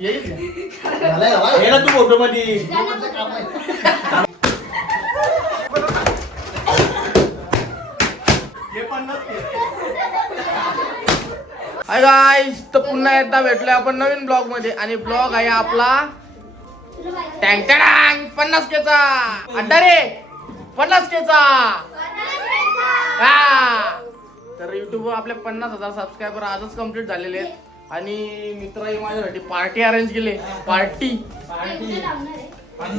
झालंय हवा? हे ना तू फोटो मध्ये हाय गाईस तर पुन्हा एकदा भेटलोय आपण नवीन ब्लॉगमध्ये आणि ब्लॉग आहे आपला टँग टँग पन्नास केचा. अड्डा रे पन्नास केचा. हा. तर युट्यूबवर आपले पन्नास हजार सबस्क्रायबर आजच कंप्लीट झालेले आहेत. आणि मित्रही माझ्यासाठी पार्टी अरेंज केली. पार्टी.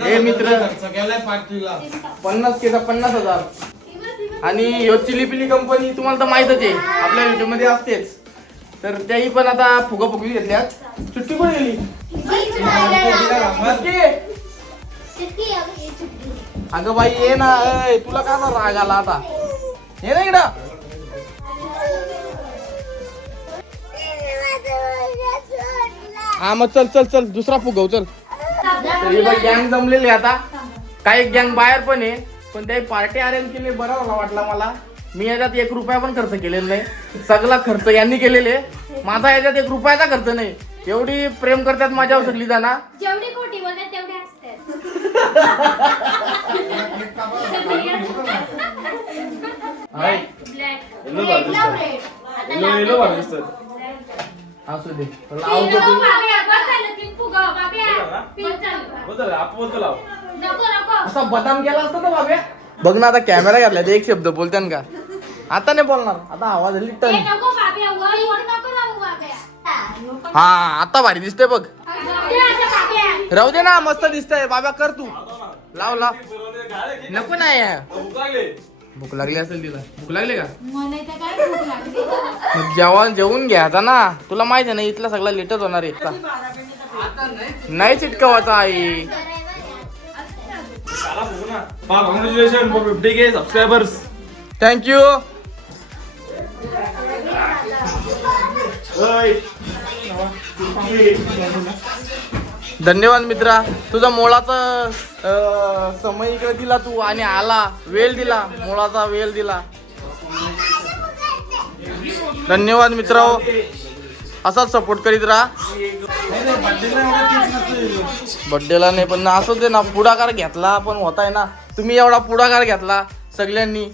हे मित्र. सगळ्याला पार्टीला. पन्नास केचा पन्नास हजार. आणि ह्यो चिली पिली कंपनी तुम्हाला तर माहितच आहे. आपल्या व्हिडिओमध्ये असतेच. तर त्याही पण आता फुगा फुगली घेतल्यात. सुट्टी पण गेली? अगं बाई ये ना. तुला का ना राग आला आता? ये ना इकडं. हा मग चल चल चल दुसरा फुगव चल. गँग जमलेली आहे आता. काही गँग बाहेर पण आहे पण ते पार्टी अरेंज केली बरा मला वाटला मला. मी याच्यात एक रुपया पण खर्च केलेला नाही. सगळा खर्च यांनी केलेले. माझा याच्यात एक रुपयाचा खर्च नाही. एवढी प्रेम करतात माझ्यावर सगळी जाणा. जेवढी खोटी बोलतात तेवढे असतात. असू दे. लाव. असा बदाम केला असता ना बाबे बघ ना आता कॅमेरा घातला ते एक शब्द बोलत्यान का? आता नाही बोलणार आता आवाज आली हे टन हा आता भारी दिसते बघ. ते आता बाब्या. राहू दे ना मस्त दिसतंय. बाबा कर तू. लाव लाव. नको नाही भूक लागली. भूक लागली असेल तिला. भूक लागली का? मग जेवण जेवून घ्या आता ना. तुला माहिती आहे ना इथला सगळा लेटच होणार आहे. नाही चिटकवायचा आई. Congratulation for fifty K subscribers thank you धन्यवाद मित्रा. तुझा मोळाचा समय इकडे दिला तू आणि आला. वेळ दिला. मोळाचा वेळ दिला. धन्यवाद मित्र असाच सपोर्ट करीत राहा. बड्डेला नाही पण असं ते ना पुढाकार घेतला पण होताय आहे ना तुम्ही एवढा पुढाकार घेतला सगळ्यांनी.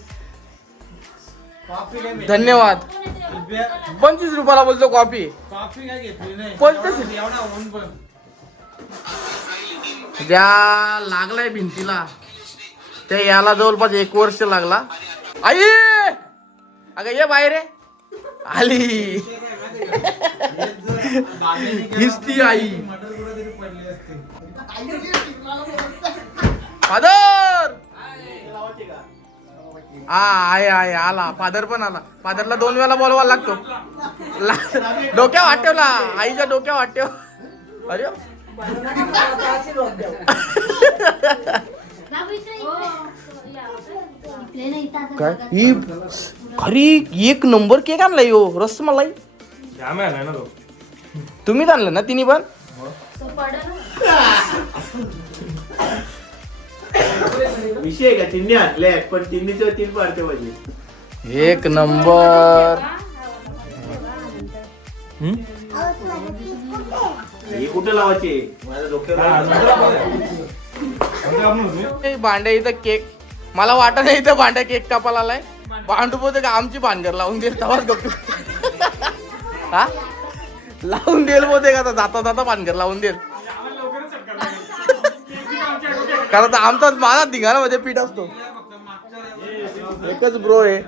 धन्यवाद. पंचवीस रुपयाला बोलतो कॉफी द्या पंचवीस. ज्या लागलाय भिंतीला. ते याला जवळपास एक वर्ष लागला. आई! अगं ये बाहेर आली. हीच ती आई. फादर! हा आहे आहे आला. फादर पण आला. फादरला दोन वेळा बोलवा लागतो. ला- डोक्या वाटवला आईच्या डोक्या वाटव अरे काय? ही खरी एक नंबर केक आणलाय हो आहे ना तो. तुम्हीच आणलं ना तिने पण? विषय का? तिन्ही आणले पण तीन पाहिजे एक नंबर. ही कुठे लावायची? माझ्या डोक्यावर हे भांड्या इथं केक. मला वाटत नाही इथं भांड्या केक कापायला आलाय. भांडू पोते का आमची भानगर लावून तवाच गप्पू हा? लावून देईल पोते का आता जाता जाता भानगर लावून देईल. कारण आता आमचाच माझा धिंगाणा मध्ये पीठ असतो. एकच ब्रो आहे.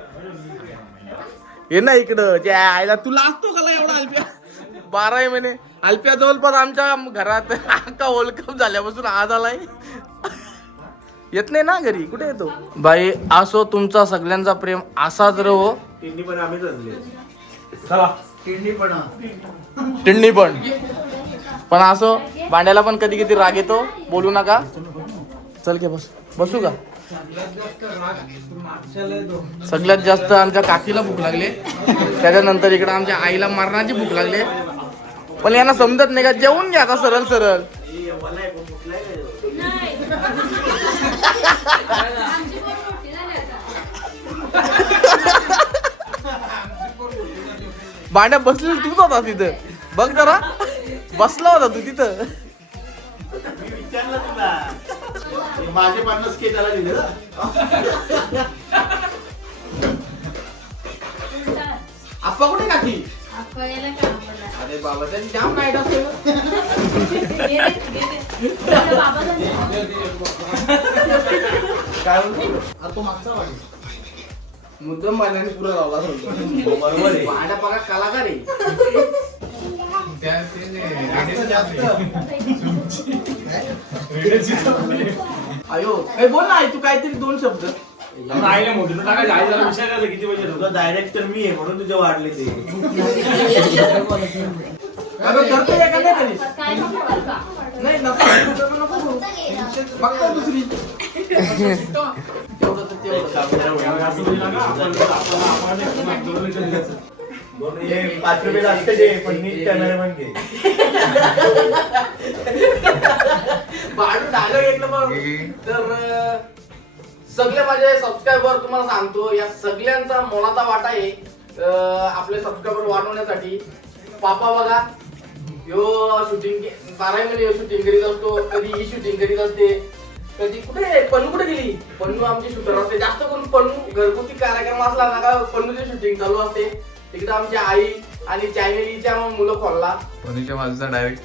ये ना इकडं जे आयला तुला असतो का लय एवढा अल्प्या? बारा महिने. अल्प्या जवळपास आमच्या घरात अख्खा वर्ल्ड कप झाल्यापासून आज आलाय. येत नाही ना घरी कुठे येतो? बाई असो तुमचा सगळ्यांचा प्रेम असाच रहो. टिंडी पण पण असो भांड्याला पण कधी कधी राग येतो. बोलू नका. चल के बस. बसू का? सगळ्यात जास्त आमच्या काकीला भूक लागली. त्याच्यानंतर इकडे आमच्या आईला मरणाची भूक लागली. पण यांना समजत नाही का? जेवून घ्या आता सरळ सरळ. भांड्या बसलेली तूच होता तिथं. बघ जरा. बसला होता तू तिथं. मी विचारलं तुला. हे माझे पन्नास के त्याला दिले ना. आप्पा कुठे काकी. अरे बाबा त्यांनी जाम नाईट असते काय बोलतो तो मागचा वाली मुद्दम मारल्याने पुरा लावला बरोबर आहे. पगा कलाकार आहे. अयो हे बोल ना आई, तू काहीतरी दोन शब्द. आईला मोठी टाकायची. आई जरा विचार करायचा किती पैसे तुझा डायरेक्टर मी आहे म्हणून तुझे वाढले ते. करतो नाही कधीच? नको? नाही नको. बघतो दुसरी. पाच रुपये जास्त दे पण नीट कॅमेरामॅन घे भाडू डायलॉग ऐकलं बघ तर अं, सगळे माझे सबस्क्रायबर तुम्हाला सांगतो या सगळ्यांचा मोलाचा वाटा आहे अं, आपले सबस्क्रायबर वाढवण्यासाठी. पापा बघा यो शूटिंग बाराही महिने शूटिंग करीत असतो कधी ही शूटिंग करीत असते. कधी कुठे पन्नू कुठे गेली? पन्नू आमची शूटर असते. जास्त करून पन्नू घरगुती कार्यक्रम असला ना का पन्नूची शूटिंग चालू असते. तिकडे आमची आई आणि चॅनेलीच्या मुलं खोलला. कोणीच्या बाजूचा डायरेक्ट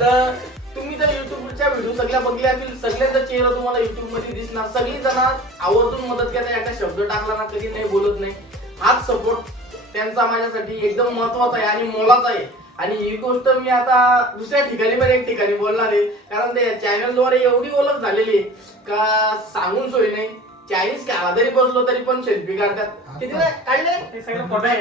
तर तुम्ही तर युट्यूबच्या व्हिडिओ सगळ्या बघल्या असतील. सगळ्यांचा चेहरा तुम्हाला युट्यूबमध्ये दिसणार. सगळी जण आवर्जून मदत करता एका शब्द टाकला ना कधी नाही बोलत नाही. हाच सपोर्ट त्यांचा माझ्यासाठी एकदम महत्त्वाचा आहे आणि मोलाचा आहे. आणि ही गोष्ट मी आता दुसऱ्या ठिकाणी पण एक ठिकाणी बोलणार आहे. कारण ते चॅनलद्वारे एवढी ओळख झालेली आहे का सांगून सोय नाही. चायनीज खाला जरी बसलो तरी पण सेल्फी काढतात. किती नाही काढले? सगळं खोटं आहे.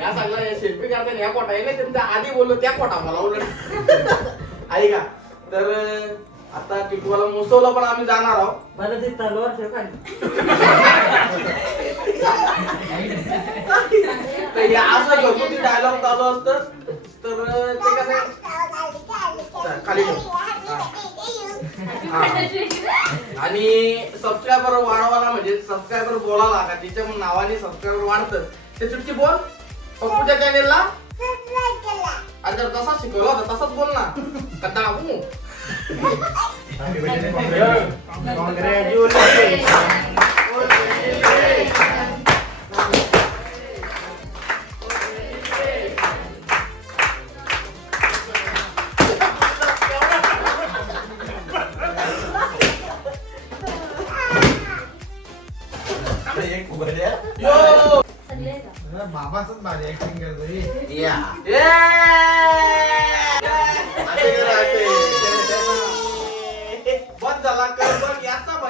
या सगळ्या सेल्फी काढताना या. कोटा आहे ना त्यांच्या आधी बोललो त्या कोटा मला उलट. आहे का तर आता टिटवाला मुसवला पण आम्ही जाणार आहोत. मला ते तलवार ठेव खाली तर हे असं घरगुती डायलॉग चालू असतं. तर ते कसं चल, खाली ठेव. हा. आणि सबस्क्रायबर वाढवायला म्हणजे सबस्क्रायबर बोलायला का? तिच्या नावाने सबस्क्रायबर वाढतं ते चुटकी बोल. पप्पूच्या चॅनेलला आणि जर तसा शिकवला होता तसाच बोल ना. का दाबू? यो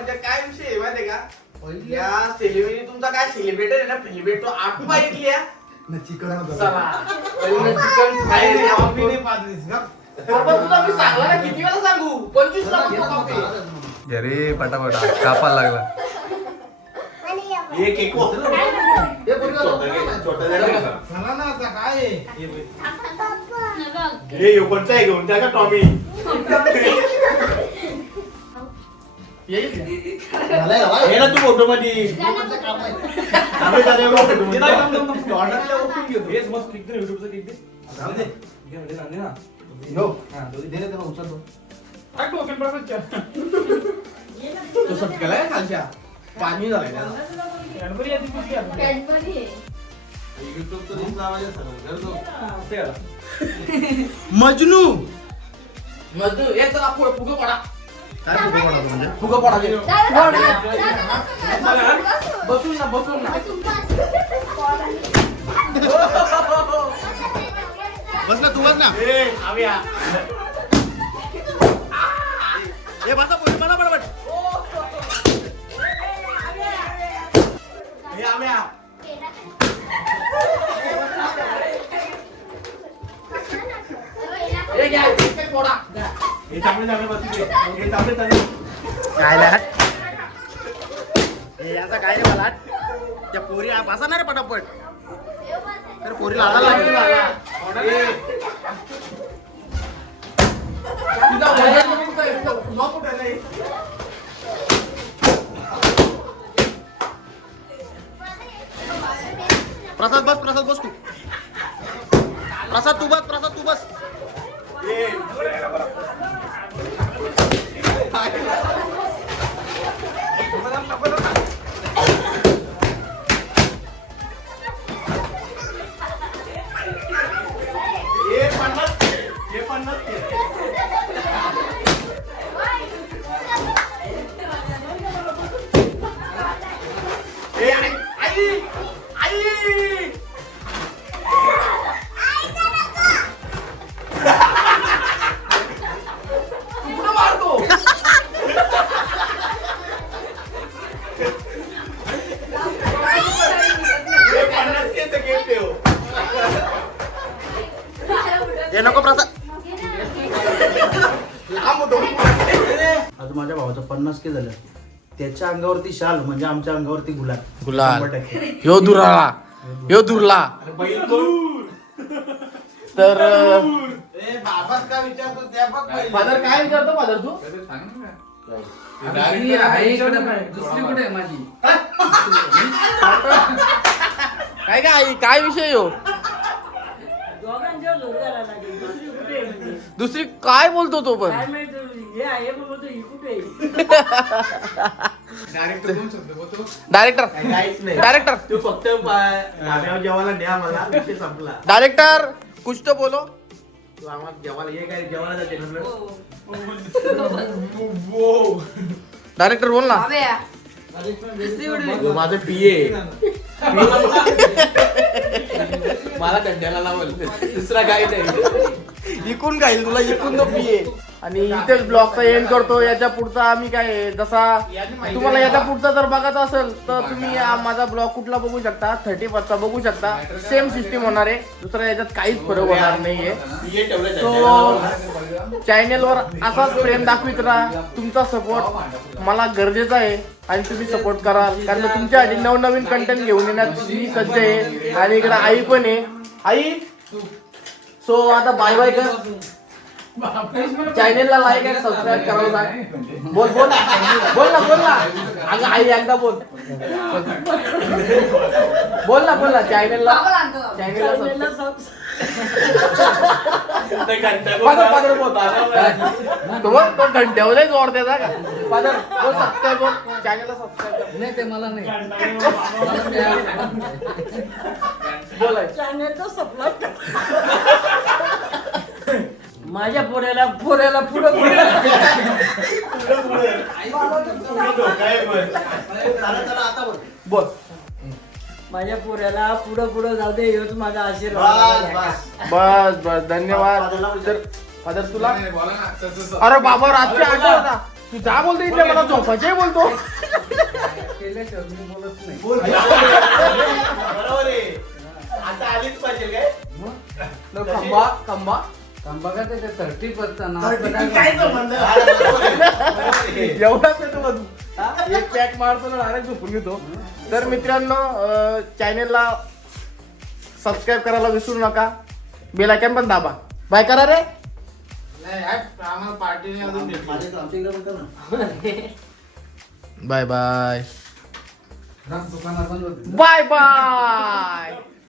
म्हणजे काय विषय आहे माहितीये का? या सेलिब्रिटी तुमचा काय सेलिब्रेटर आहे ना? सेलिब्रेट तो आठवा ऐकली. न चिकन का? बाबा तुला मी सांगला ना किती वेळा सांगू? पंचवीस अरे पटापट. कापायला लागला. हे केक हे कोणी छोटा छोटा झाला का? चला ना आता काय आहे? हे. हे. हे कोणचा आहे? घेऊन त्या का टॉमी हे हे ना तू फोटो मध्ये आम्ही photo मध्ये. हेच मस्त किक दे, युट्यूबचं किक दे. जाऊ दे. म्हणजे सांगते ना. यो. हा, जाऊ दे. दे. तो सटकेला खालच्या पाणी झालंय त्याला. कॅडबरी आहे. ते आला. मजनू मजनू चला पुढे फुगं पडा काय फुगे पडतो म्हणजे? फुगं. बसून ना बसून. ना बस. ना तू बस ना हे बसा पुढे मला बरोबर हे आम्ही आ- हे घ्या हे पोडा काय काय नाही मला त्या पोरी बसणार रे पटापट. तर पोरीला आला प्रसाद बस प्रसाद बस तू. प्रसाद तू बस प्रसाद. Yeah. माझ्या भावाचं पन्नास के झालं. त्याच्या अंगावरती शाल म्हणजे आमच्या अंगावरती गुलाल. गुलाल. शंभर टक्के. ह्यो दुराळा. ह्यो दुरला. तर ए, बाबाच का विचारतो त्या बघ पहिले. फादर काय विचारतो फादर तू? काय? काय आई काय विषय हो दोघांच्या दुसरी कुठे आहे म्हणजे? दुसरी काय बोलतो तो पण? काय माहीत? हे आहे पण बोलतो ही कुठे आहे? डायरेक्टर काहीच नाही. डायरेक्टर तू फक्त बा- धाब्यावर जेवायला द्या मला विषय संपला. डायरेक्टर कुछ तो बोलो. तू आम्हाला जेवायला ये काय जेवायला जाते ना डायरेक्टर बोल ना. माझं पिये मला कंट्याला लावल. दुसरा काही नाही. इकून खाईल तुला इकून तो पिये आणि इथेच ब्लॉगचा एंड करतो याच्या पुढचा आम्ही काय आहे, जसा तुम्हाला याच्या पुढचा जर बघायचा असेल तर तुम्ही माझा ब्लॉग कुठला बघू शकता? थर्टी चा बघू शकता. सेम सिस्टीम होणार आहे. दुसरा याच्यात काहीच फरक होणार नाहीये. तो चॅनेलवर असाच प्रेम दाखवित राहा. तुमचा सपोर्ट मला गरजेचा आहे आणि तुम्ही सपोर्ट कराल कारण तुमच्यासाठी नवनवीन कंटेंट घेऊन येण्यात मी सज्ज आहे. आणि इकडे आई पण आहे. आई सो आता बाय बाय कर. चॅनेलला लाईक आणि सबस्क्राईब करावं सांग. बोल बोल ना. बोल ना बोल ना. अगं आई एकदा बोल. बोल ना बोल ना. चॅनेलला चॅनेलला पादर तो तो जोर देता का? पादर बोल सबस्क्राईब बोल. चॅनेलला सबस्क्राईब नाही ते मला नाही. बोल आई. चॅनेलचा सप्लाय माझ्या पोऱ्याला पोऱ्याला पुढं पुढं. बोल. माझ्या पोऱ्याला पुढं पुढं जाऊ दे हेच माझा आशीर्वाद. बस बस. धन्यवाद. तर फादर तुला? अरे बाबा रात्री आठ तू जा बोलतो इथे मला झोपाचे बोलतो. केल्याशिवाय मी बोलत नाही. बरोबर आहे. आता आलीच पाहिजे काय? खंबा काम बघा ते थर्टी. एवढाच येतो? एक पॅक मारतो ना डायरेक्ट झोपून घेतो. तर मित्रांनो चॅनेलला सबस्क्राईब करायला विसरू नका. बेल आयकॉन पण दाबा. बाय करा रे. बाय बाय दुकानात बंद होते बाय बाय